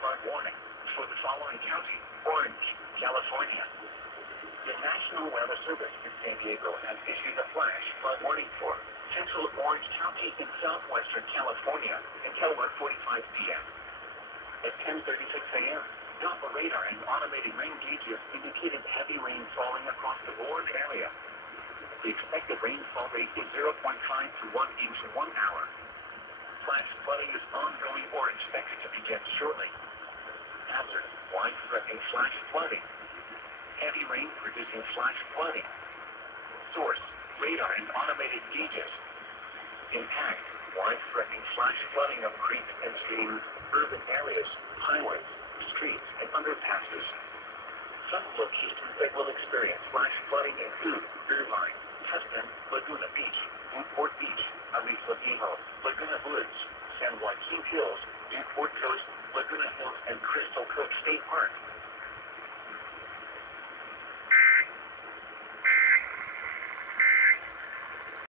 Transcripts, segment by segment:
Flood warning for the following county: Orange, California. The National Weather Service in San Diego has issued a flash flood warning for central Orange County in southwestern California until 1:45 p.m. At 10:36 a.m., Doppler radar and automated rain gauges indicated heavy rain falling across the Orange area. The expected rainfall rate is 0.5 to 1 inch in 1 hour. Flash flooding is ongoing or expected to begin shortly. Hazard: wide-threatening flash flooding. Heavy rain producing flash flooding. Source: radar and automated gauges. Impact: wide-threatening flash flooding of creeks and streams, urban areas, highways, streets, and underpasses. Some locations that will experience flash flooding include Irvine, Tustin, Laguna Beach, Newport Beach, Aliso Viejo, Laguna Woods, San Joaquin Hills, Newport Coast, Laguna Hills, and Crystal Cove State Park.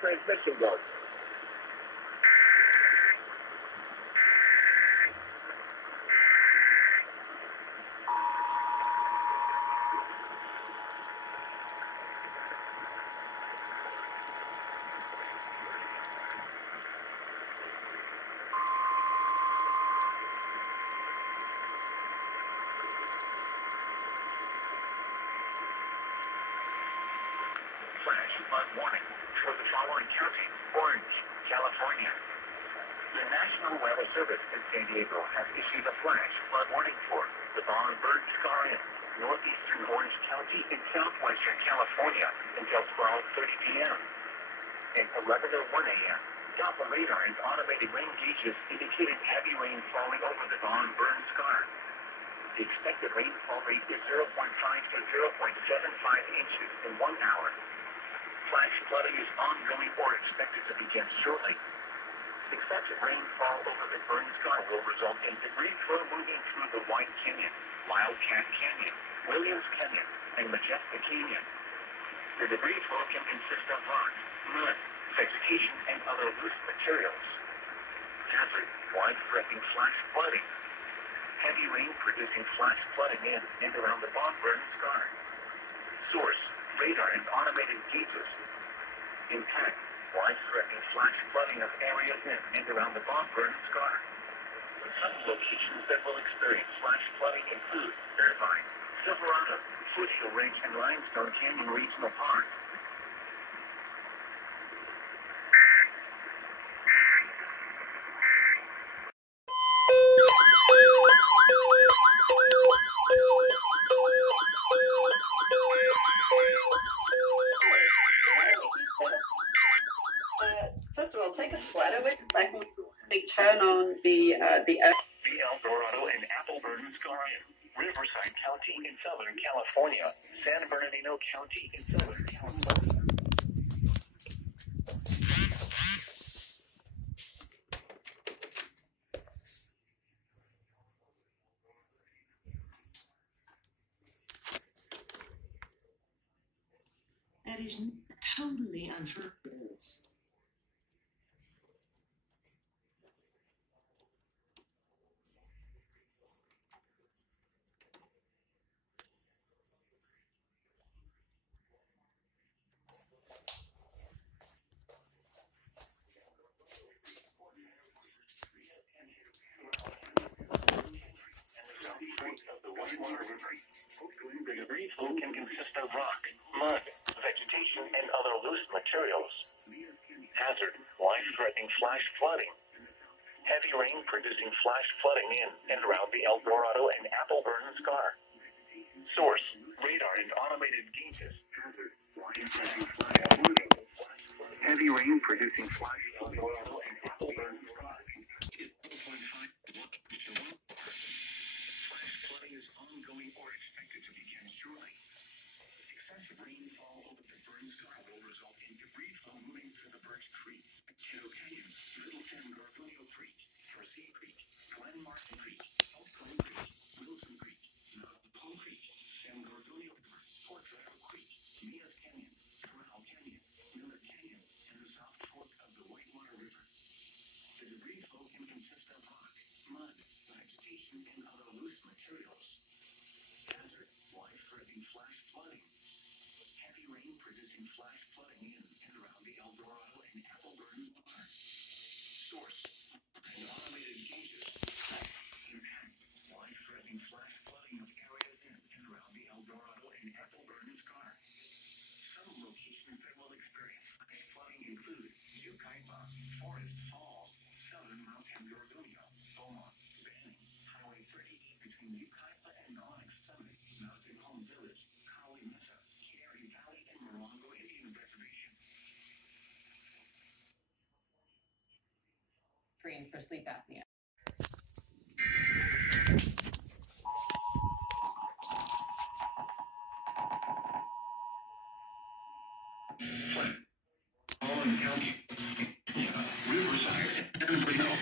Transmission goes. Flash flood warning for the following county: Orange, California. The National Weather Service in San Diego has issued a flash flood warning for the Von Berg Scar in northeastern Orange County in southwestern California until 12:30 p.m. At 11:01 a.m., Doppler radar and automated rain gauges indicated heavy rain falling over the Von Berg Scar. The expected rainfall rate is 0.5 to 0.75 inches in 1 hour. Flash flooding is ongoing or expected to begin shortly. Excessive rainfall over the Bern Scar will result in debris flow moving through the White Canyon, Wildcat Canyon, Williams Canyon, and Majestic Canyon. The debris flow can consist of rock, mud, vegetation, and other loose materials. Hazard: wide-threatening flash flooding. Heavy rain producing flash flooding in and around the Von Bern Scar. Source: radar and automated gauges. Impact: wide-threatening flash flooding of areas in and around the Von Bern Scar. Some locations that will experience flash flooding include Irvine, Silverado, Foothill Ridge, and Limestone Canyon Regional Park. First of all, take a sweater with. Second, turn on the El Dorado and Apple Bern Scar in Riverside County in Southern California, San Bernardino County in Southern California. That is totally unheard of. The debris flow can consist of rock, mud, vegetation, and other loose materials. Hazard: life-threatening flash flooding. Heavy rain producing flash flooding in and around the El Dorado and Apple Bern Scar. Source: radar and automated gauges. Heavy rain producing flash El Dorado and Apple Bern Scar. rainfall over the Burns Scar will result in debris flow moving through the Birch Creek, Potato Canyon, Little San Gorgonio Creek, Torrey Creek, Glen Martin Creek, Oak Glen Creek, Wilson Creek, Palm Creek, San Gorgonio River, Potrero Creek, EAS Canyon, Corral Canyon, Miller Canyon, and the South Fork of the Whitewater River. The debris flow can consist of rock, mud, vegetation, and other loose materials. Hazard: life-threatening flash flooding. Heavy rain producing flash flooding in and around the El Dorado and Appleburn Bar. Source: and automated gauges. Impact: life-threatening flash flooding of areas in and around the El Dorado and Appleburn Scar. Some locations that will experience flash flooding include Yucaipa, Forest Falls, Southern Mount Gorgonio, Beaumont, Banning, Highway 38 between Yucaipa and Onyx Summit, Mountain Home Village, Cowley Mesa, Cherry Valley, and Morongo Indian Reservation. Screen for sleep apnea. County, Riverside, everybody know.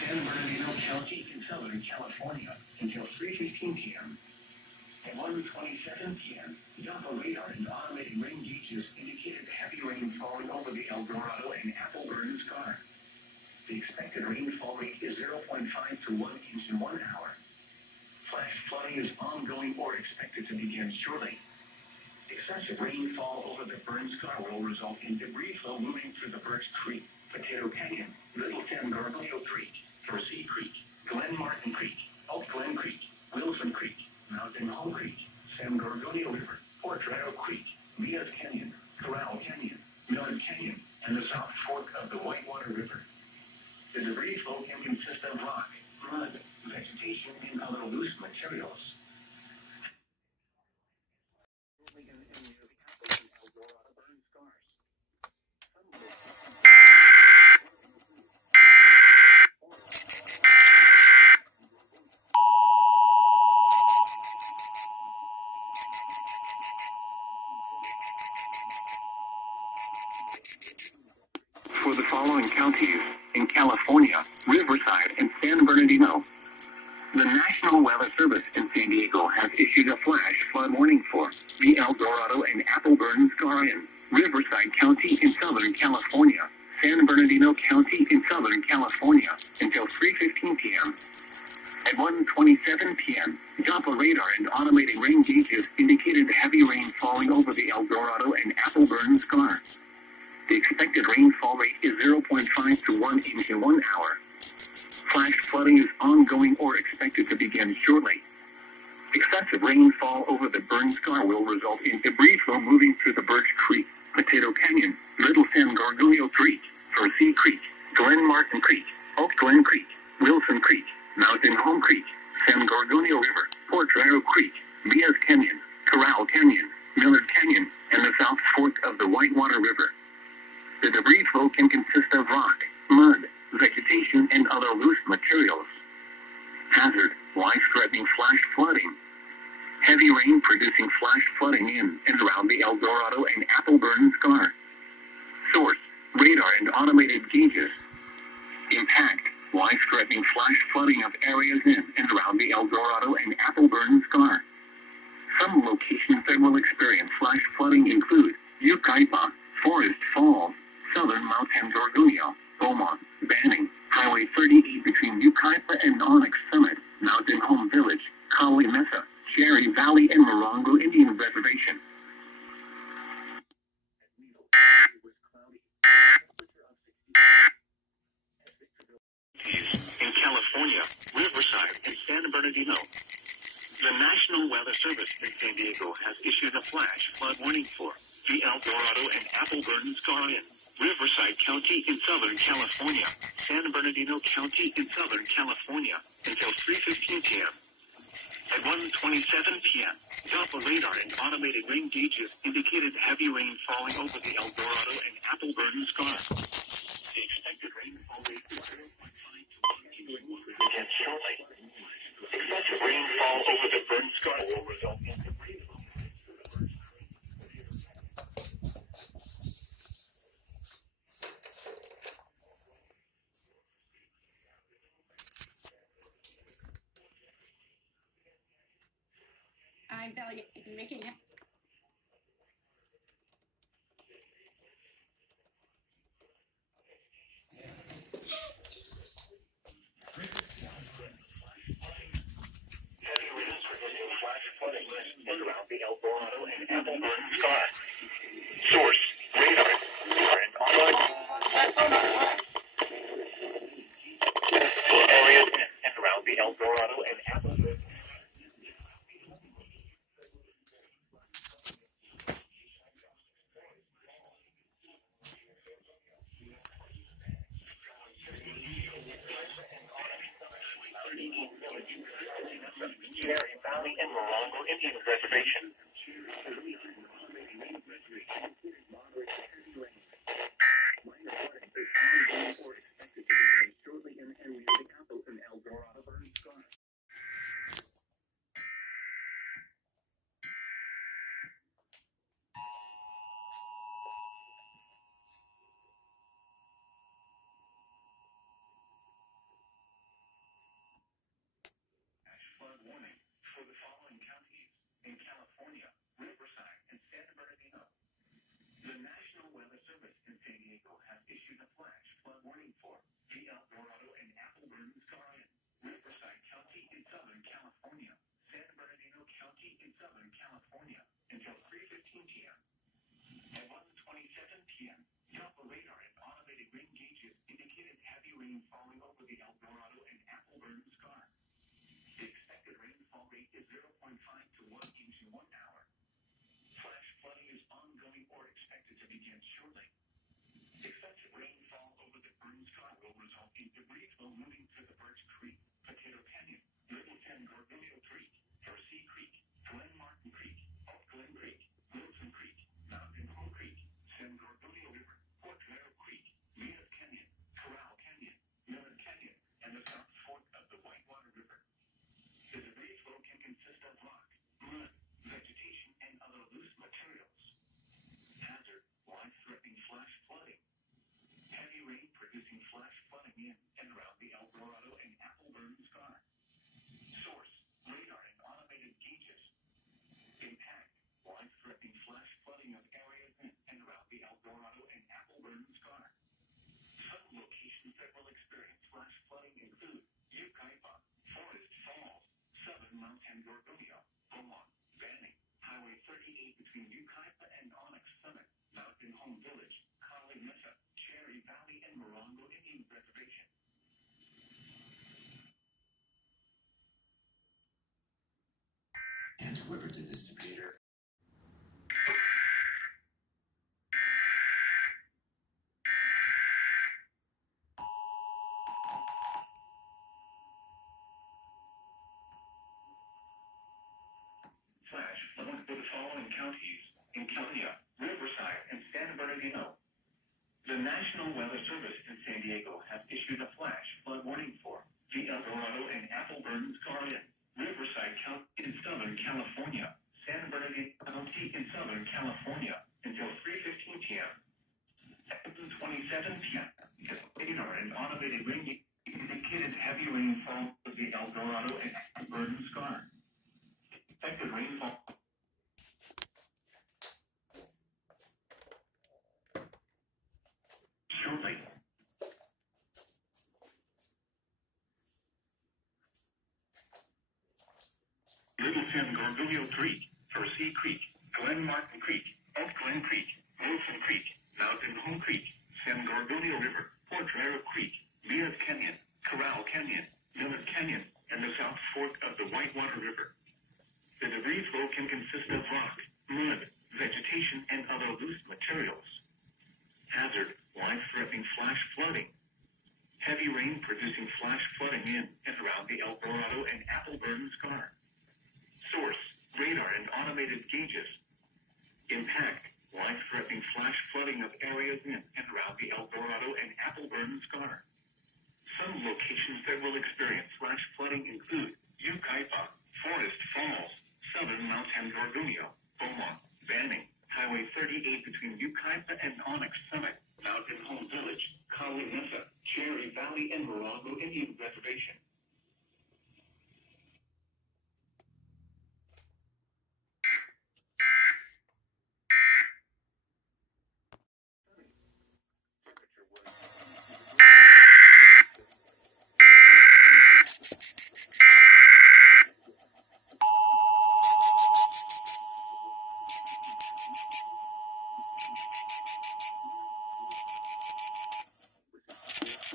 San Bernardino County in Southern California until 3:15 p.m. At 1:27 p.m., Doppler radar and automated rain gauges indicated heavy rain falling over the El Dorado and Appleburn Scar. The expected rainfall rate is 0.5 to 1 inch in 1 hour. Flash flooding is ongoing or expected to begin shortly. Excessive rainfall over the Burns Scar will result in debris flow moving through the Birch Creek, Potato Canyon, Little San Gorgonio Creek, Torrey Creek, Glen Martin Creek, Oak Glen Creek, Wilson Creek, Mountain Home Creek, San Gorgonio River, Potrero Creek, EAS Canyon, Corral Canyon, Miller Canyon, and the South Fork of the Whitewater River. The debris flow can consist of rock, mud, vegetation, and other loose materials. For the following counties in California, Riverside, and San Bernardino, the National Weather Service in San Diego has issued a flash flood warning for the El Dorado and Appleburn Scar in Riverside County in Southern California, San Bernardino County in Southern California until 3:15 p.m. At 1:27 p.m., Doppler radar and automated rain gauges indicated heavy rain falling over the El Dorado and Appleburn Scar. The expected rainfall rate is 0.5 to 1 inch in 1 hour. Flash flooding is ongoing or expected to begin shortly. Excessive rainfall over the Burns Scar will result in debris flow moving through the Birch Creek, Potato Canyon, Little San Gorgonio Creek, Torrey Creek, Glen Martin Creek, Oak Glen Creek, Wilson Creek, Mountain Home Creek, San Gorgonio River, Potrero Creek, EAS Canyon, Corral Canyon, Miller Canyon, and the South Fork of the Whitewater River. The debris flow can consist of rock, mud, vegetation, and other loose materials. Hazard: life-threatening flash flooding. Heavy rain producing flash flooding in and around the El Dorado and Appleburn Scar. Source: radar and automated gauges. Impact: life-threatening flash flooding of areas in and around the El Dorado and Appleburn Scar. Some locations that will experience flash flooding include Yucaipa, Forest Falls, Southern Mount Gorgonio, Beaumont, Banning, Highway 38 between Yucaipa and Onyx Summit, Mountain Home Village, Cowley Mesa, Cherry Valley, and Morongo Indian Reservation. In California, Riverside, and San Bernardino, the National Weather Service in San Diego has issued a flash flood warning for the El Dorado and Appleburn Scar in Riverside County in Southern California, San Bernardino County in Southern California until 3:15 p.m. At 1:27 p.m., Doppler radar and automated rain gauges indicated heavy rain falling over the El Dorado and Appleburn Scar. The expected rainfall rate is 0.5 to 1 inch begins shortly. Excessive rainfall over the burnt sky will result in debris. I value making it. Heavy rains producing flash flooding in around the El Dorado and Appleburn sky. Source: radar. Current online. Areas in and around the El Dorado and Appleburn. Cherry Valley and Morongo Indian Reservation. Flood warning for the following counties in California, Riverside, and San Bernardino. The National Weather Service in San Diego has issued a flash flood warning for the El Dorado and Appleburn sky, Riverside County in Southern California, San Bernardino County in Southern California until 3:15 p.m. At 1:27 p.m., Doppler radar and automated rain gauges indicated heavy rain falling over the El Dorado and Appleburn sky. The expected rainfall rate is 0.5 to 1 inch in 1 hour. Flash flooding is ongoing or expected to begin shortly. Excessive rainfall over the burn sky will result in debris flow moving to the Birch Creek, Potato Canyon, Little San Gorgonio Creek, Hershey Creek, Glen Martin Creek, Oak Glen Creek, Wilson Creek, Mountain Home Creek, San Gorgonio River, Potrero Creek, Mayo Canyon, Corral Canyon, Miller Canyon, and the South Fork of the Whitewater River. The debris flow can consist of rock, mud, vegetation, and other loose materials. Hazard: life-threatening flash flooding. Heavy rain producing flash flooding in and around the El Dorado and Appleburn sky. Source: radar and automated gauges. Impact: life-threatening flash flooding of areas in and around the El Dorado and Appleburn sky. Some locations that will experience flash flooding include Yucaipa, Forest Falls, Southern Mount San Gorgonio, Beaumont, Banning, Highway 38 between Yucaipa and Onyx Summit, Mountain Home Village, Collie Mesa, Cherry Valley, and Morongo Indian Reservation. And whoever did this to Peter. Flash flood for the following counties in California, Riverside, and San Bernardino. The National Weather Service in San Diego has issued a flash flood warning for the El Dorado and Appleburn sky, Riverside County in Southern California, San Bernardino County in Southern California until 3:15 p.m. At 27 p.m., radar and automated rain indicated heavy rainfall of the El Dorado and Appleburn sky. Expected rainfall. Shortly. Little San Gorgonio Creek, Hershey Creek, Glen Martin Creek, Oak Glen Creek, Wilson Creek, Mountain Home Creek, San Gorgonio River, Potrero Creek, Mayo Canyon, Corral Canyon, Miller Canyon, and the South Fork of the Whitewater River. The debris flow can consist of rock, mud, vegetation, and other loose materials. Hazard: life-threatening flash flooding. Heavy rain producing flash flooding in and around the El Dorado and Appleburn sky. Source: radar and automated gauges. Impact: life-threatening flash flooding of areas in and around the El Dorado and Appleburn Scar. Some locations that will experience flash flooding include Yucaipa, Forest Falls, southern Mount San Gorgonio, Beaumont, Banning, Highway 38 between Yucaipa and Onyx Summit, Mountain Home Village, Kali Mesa, Cherry Valley, and Morongo Indian Reservation.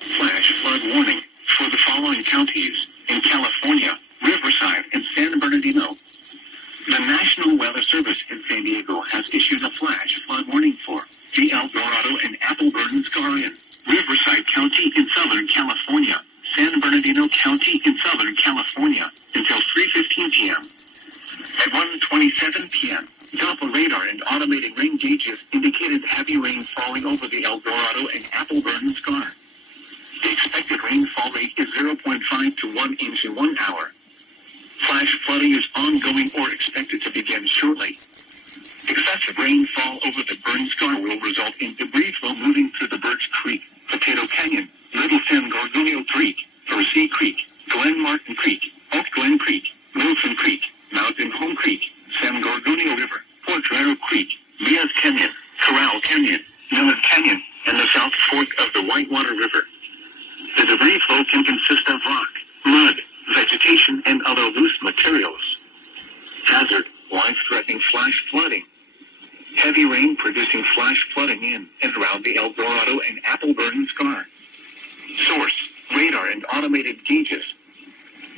Flash flood warning for the following counties in California, Riverside, and San Bernardino. The National Weather Service in San Diego has issued a flash flood warning for the El Dorado and Appleburn Scar in Riverside County in Southern California, San Bernardino County in Southern California until 3:15 p.m. At 1:27 p.m., Doppler radar and automated rain gauges indicated heavy rain falling over the El Dorado and Appleburn Scar. The expected rainfall rate is 0.5 to 1 inch in 1 hour. Flash flooding is ongoing or expected to begin shortly. Excessive rainfall over the burn scar will result in debris flow moving through the Birch Creek, Potato Canyon, Little San Gorgonio Creek, Horsey Creek, Glen Martin Creek, Oak Glen Creek, Wilson Creek, Mountain Home Creek, San Gorgonio River, Potrero Creek, Diaz Canyon, Corral Canyon, Miller Canyon, and the South Fork of the Whitewater River. The debris flow can consist of rock, mud, vegetation, and other loose materials. Hazard: life-threatening flash flooding. Heavy rain producing flash flooding in and around the El Dorado and Appleburn Scar. Source: radar and automated gauges.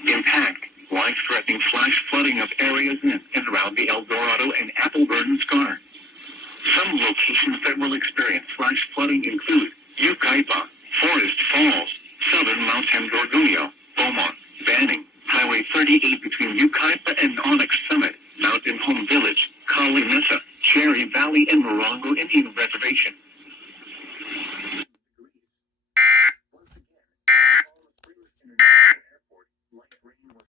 Impact: life-threatening flash flooding of areas in and around the El Dorado and Appleburn Scar. Some locations that will experience flash flooding include Yucaipa, Forest Falls, southern Mount San Gorgonio, Beaumont, Banning, Highway 38 between Yucaipa and Onyx Summit, Mountain Home Village, Kali Mesa, Cherry Valley, and Morongo Indian Reservation.